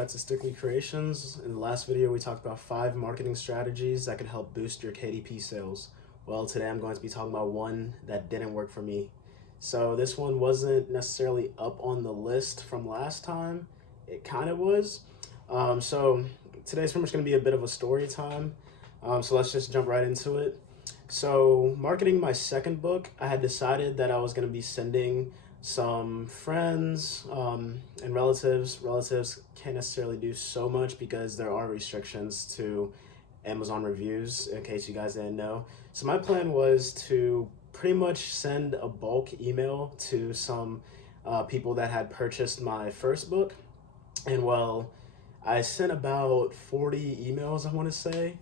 back to Stickley Creations. In the last video, we talked about 5 marketing strategies that could help boost your KDP sales. Well, today I'm going to be talking about one that didn't work for me. So this one wasn't necessarily up on the list from last time. It kind of was. So today's pretty much going to be a bit of a story time. So let's just jump right into it. So marketing my second book, I had decided that I was going to be sending some friends and relatives. Relatives can't necessarily do so much because there are restrictions to Amazon reviews, in case you guys didn't know. So my plan was to pretty much send a bulk email to some people that had purchased my first book. And well, I sent about 40 emails, I want to say.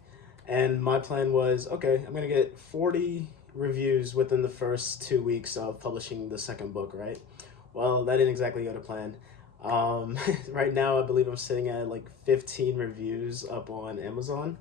And my plan was, okay, I'm going to get 40 reviews within the first 2 weeks of publishing the second book, right? Well, that didn't exactly go to plan. Right now, I believe I'm sitting at like 15 reviews up on Amazon.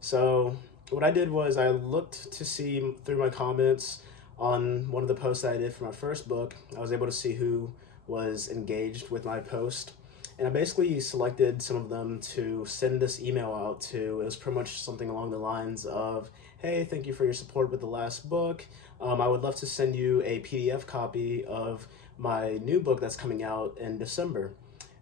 So what I did was I looked to see through my comments on one of the posts that I did for my first book. I was able to see who was engaged with my post. And I basically selected some of them to send this email out to. It was pretty much something along the lines of, hey, thank you for your support with the last book. I would love to send you a PDF copy of my new book that's coming out in December.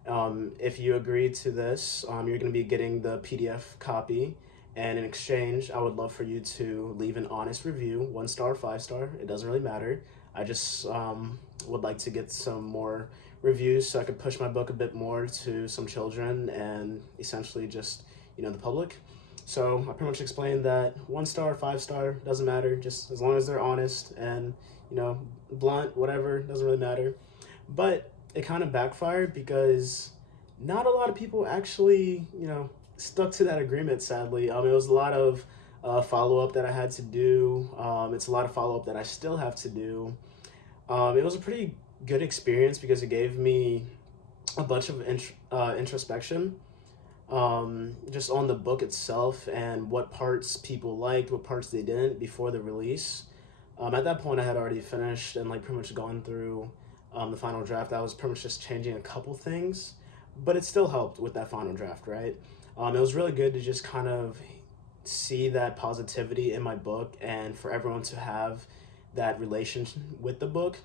If you agree to this, you're going to be getting the PDF copy. And in exchange, I would love for you to leave an honest review, 1 star, 5 star, it doesn't really matter. I just would like to get some more reviews so I could push my book a bit more to some children and essentially just, the public. So I pretty much explained that 1 star, 5 star, doesn't matter, just as long as they're honest and, blunt, whatever, doesn't really matter. But it kind of backfired because not a lot of people actually, stuck to that agreement, sadly. It was a lot of follow-up that I had to do. It's a lot of follow-up that I still have to do. It was a pretty good experience because it gave me a bunch of introspection just on the book itself and what parts people liked, what parts they didn't before the release. At that point, I had already finished and pretty much gone through the final draft. I was pretty much just changing a couple things, but it still helped with that final draft, right? It was really good to just kind of see that positivity in my book and for everyone to have that relation with the book.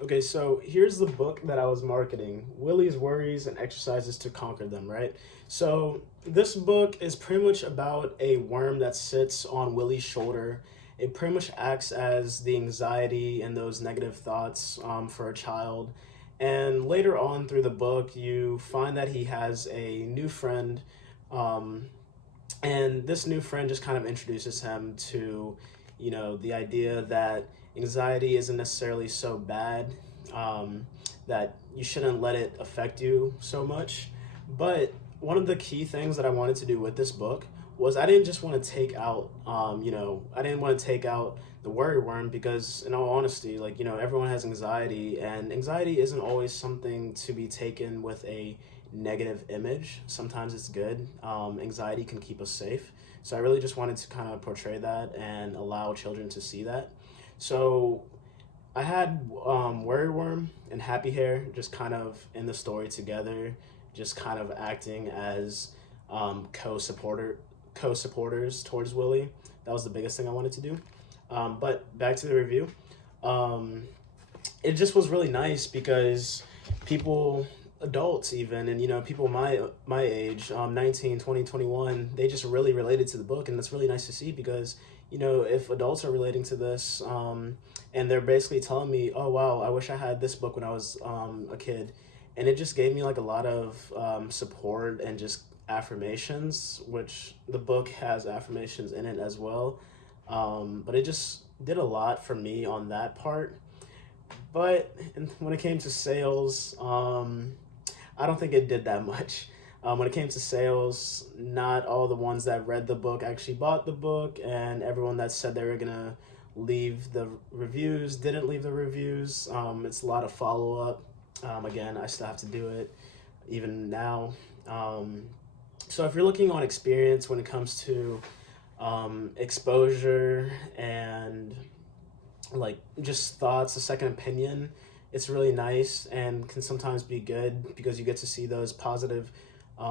Okay, so here's the book that I was marketing, Willie's Worries and Exercises to Conquer Them, right? So this book is pretty much about a worm that sits on Willie's shoulder. It pretty much acts as the anxiety and those negative thoughts for a child. And later on through the book, you find that he has a new friend, and this new friend just kind of introduces him to, the idea that anxiety isn't necessarily so bad, that you shouldn't let it affect you so much. But one of the key things that I wanted to do with this book was I didn't just want to take out, I didn't want to take out the worry worm because, in all honesty, everyone has anxiety, and anxiety isn't always something to be taken with a negative image. Sometimes it's good. Anxiety can keep us safe. So I really just wanted to kind of portray that and allow children to see that. So I had Worry Worm and Happy Hair just kind of in the story together, just kind of acting as co-supporters towards Willie. That was the biggest thing I wanted to do. But back to the review. It just was really nice because people, adults even, and people my age, 19, 20, 21, they just really related to the book, and that's really nice to see because if adults are relating to this and they're basically telling me, oh wow, I wish I had this book when I was a kid, and it just gave me a lot of support and just affirmations, which the book has affirmations in it as well, but it just did a lot for me on that part. But when it came to sales, I don't think it did that much. When it came to sales, not all the ones that read the book actually bought the book, and everyone that said they were gonna leave the reviews didn't leave the reviews. It's a lot of follow-up. Again, I still have to do it even now. So if you're looking on experience when it comes to exposure and just thoughts, a second opinion, it's really nice and can sometimes be good because you get to see those positive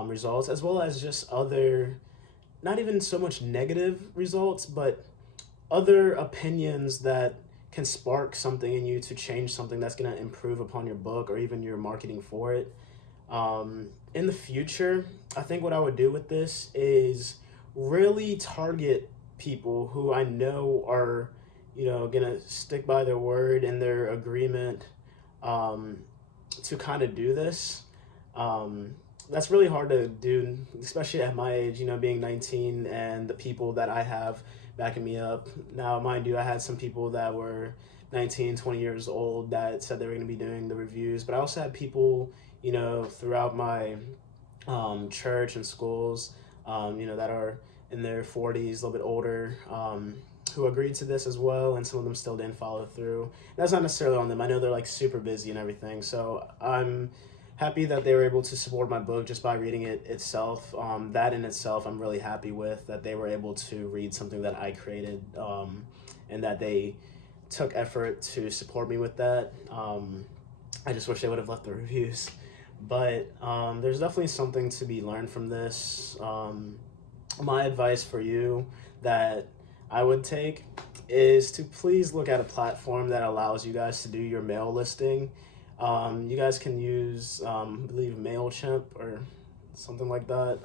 results, as well as just other, not even so much negative results, but other opinions that can spark something in you to change something that's going to improve upon your book or even your marketing for it. In the future, I think what I would do with this is really target people who I know are, gonna stick by their word and their agreement, to kind of do this. That's really hard to do, especially at my age, being 19 and the people that I have backing me up. Now, mind you, I had some people that were 19, 20 years old that said they were going to be doing the reviews, but I also had people, throughout my church and schools, that are in their 40s, a little bit older, who agreed to this as well, and some of them still didn't follow through. That's not necessarily on them. I know they're like super busy and everything, so I'm happy that they were able to support my book just by reading it itself. That in itself, I'm really happy with, that they were able to read something that I created, and that they took effort to support me with that. I just wish they would have left the reviews. But there's definitely something to be learned from this. My advice for you that I would take is to please look at a platform that allows you guys to do your mail listing. You guys can use, I believe, MailChimp or something like that.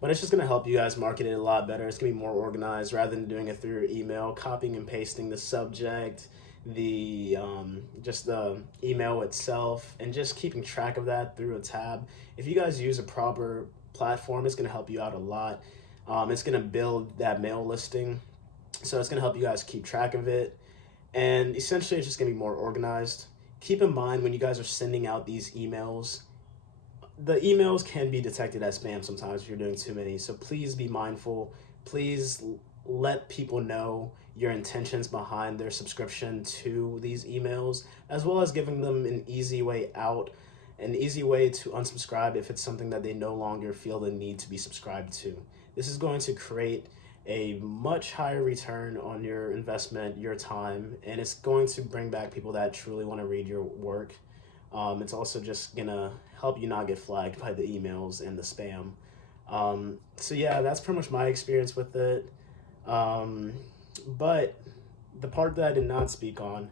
But it's just going to help you guys market it a lot better. It's going to be more organized rather than doing it through your email, copying and pasting the subject, just the email itself, and just keeping track of that through a tab. If you guys use a proper platform, it's going to help you out a lot. It's going to build that mail listing, so it's going to help you guys keep track of it, and essentially it's just going to be more organized. Keep in mind, when you guys are sending out these emails, the emails can be detected as spam sometimes if you're doing too many, so please be mindful. Please let people know your intentions behind their subscription to these emails, as well as giving them an easy way out, an easy way to unsubscribe if it's something that they no longer feel the need to be subscribed to. This is going to create a much higher return on your investment, your time, and it's going to bring back people that truly want to read your work. It's also just gonna help you not get flagged by the emails and the spam. So yeah, that's pretty much my experience with it. But the part that I did not speak on,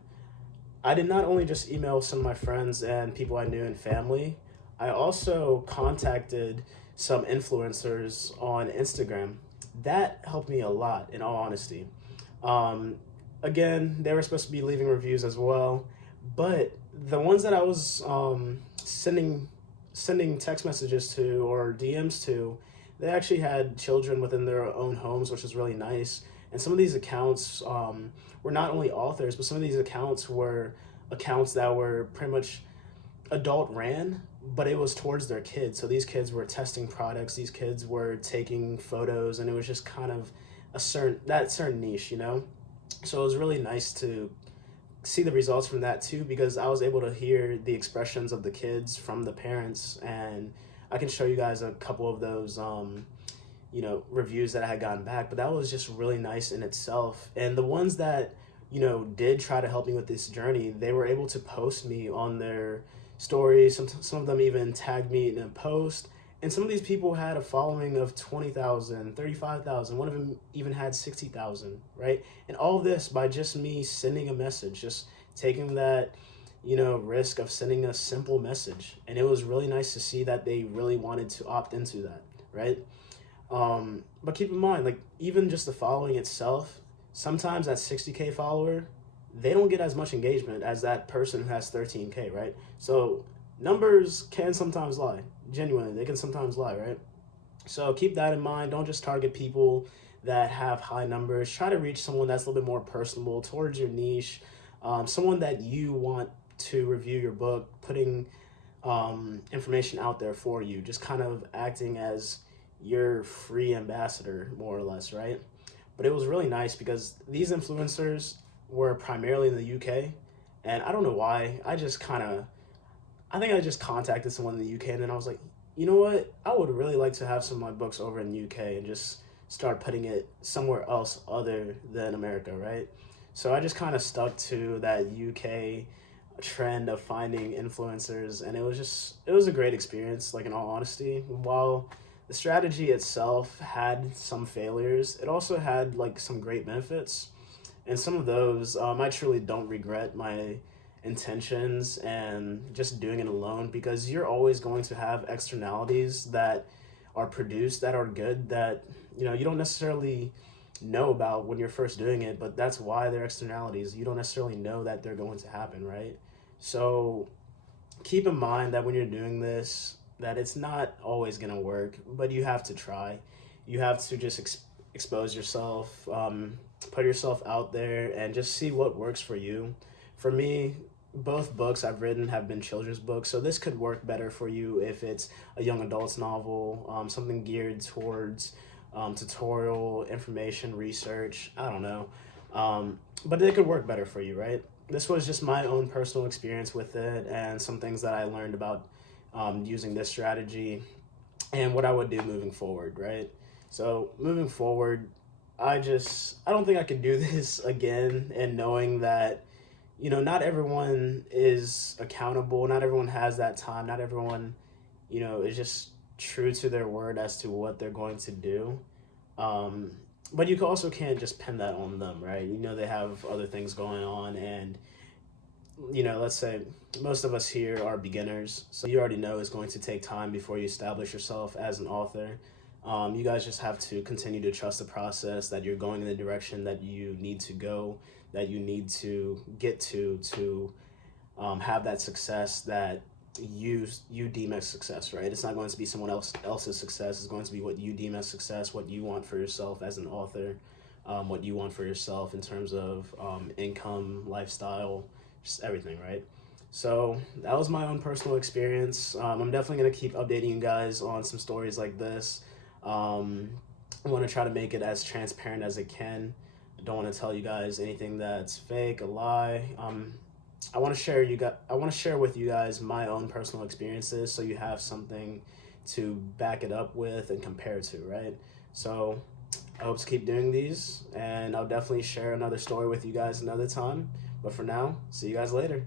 I did not only just email some of my friends and people I knew and family, I also contacted some influencers on Instagram. That helped me a lot, in all honesty. Again, they were supposed to be leaving reviews as well, but the ones that I was sending text messages to or DMs to, they actually had children within their own homes, which is really nice. And some of these accounts were not only authors, but some of these accounts were accounts that were pretty much adult ran, but it was towards their kids. So these kids were testing products, these kids were taking photos, and it was just kind of a certain niche, So it was really nice to see the results from that too, because I was able to hear the expressions of the kids from the parents, and I can show you guys a couple of those reviews that I had gotten back, but that was just really nice in itself. And the ones that did try to help me with this journey, they were able to post me on their stories. Some of them even tagged me in a post, and some of these people had a following of 20,000, 35,000. One of them even had 60,000, right? And all of this by just me sending a message, just taking that risk of sending a simple message. And it was really nice to see that they really wanted to opt into that, right? But keep in mind, like, even just the following itself, sometimes that 60K follower, they don't get as much engagement as that person who has 13K, right? So numbers can sometimes lie. Genuinely, they can sometimes lie, right? So keep that in mind. Don't just target people that have high numbers. Try to reach someone that's a little bit more personable towards your niche, someone that you want to review your book, putting information out there for you, just kind of acting as your free ambassador, more or less, right? But it was really nice because these influencers were primarily in the UK, and I don't know why. I just contacted someone in the UK, and then I was like, you know what? I would really like to have some of my books over in the UK and just start putting it somewhere else other than America, right? So I just kind of stuck to that UK trend of finding influencers, and it was a great experience, like, in all honesty. While the strategy itself had some failures, it also had like some great benefits, and some of those, I truly don't regret my intentions and just doing it alone, because you're always going to have externalities that are produced that are good, that you don't necessarily know about when you're first doing it, but that's why they're externalities. You don't necessarily know that they're going to happen, right? So keep in mind that when you're doing this, that it's not always going to work, but you have to try. You have to just expose yourself, put yourself out there, and just see what works for you. For me, both books I've written have been children's books, so this could work better for you if it's a young adult's novel, something geared towards tutorial, information, research, I don't know. But it could work better for you, right? This was just my own personal experience with it, and some things that I learned about using this strategy and what I would do moving forward, right? So moving forward, I don't think I could do this again, and knowing that not everyone is accountable, not everyone has that time, not everyone is just true to their word as to what they're going to do. But you also can't just pin that on them, right? They have other things going on, and let's say most of us here are beginners, so you already know it's going to take time before you establish yourself as an author. You guys just have to continue to trust the process, that you're going in the direction that you need to go, that you need to get to have that success that you deem as success, right? It's not going to be someone else's success. It's going to be what you deem as success, what you want for yourself as an author, what you want for yourself in terms of income, lifestyle, just everything, right? So that was my own personal experience. I'm definitely going to keep updating you guys on some stories like this. I want to try to make it as transparent as it can. I don't want to tell you guys anything that's fake, a lie. I want to share with you guys my own personal experiences, so you have something to back it up with and compare to, right? So I hope to keep doing these, and I'll definitely share another story with you guys another time. But for now, see you guys later.